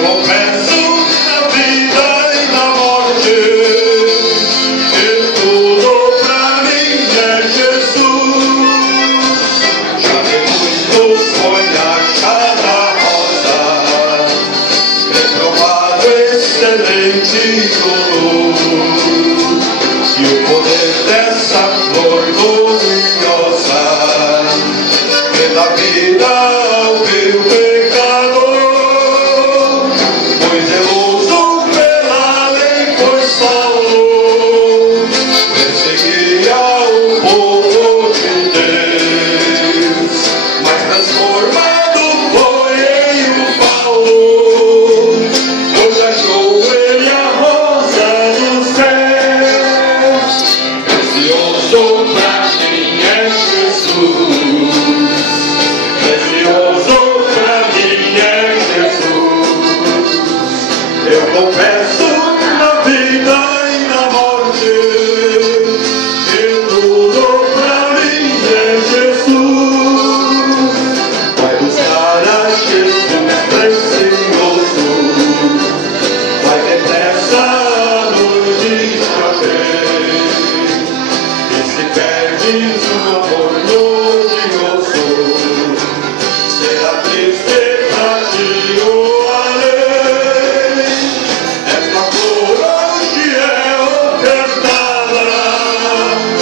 confesso na vida e na morte que tudo pra mim é Jesus. Já muito foi achada rosa, reprovado excelente color, e o poder dessa flor gloriosa é da vida ao meu pecador. Pois zeloso pela lei, pois Paulo perseguia o povo de Deus, mas transformado foi em um Paulo, pois achou ele a rosa do céu. Precioso pra mim é Jesus, precioso pra mim é Jesus. Eu confesso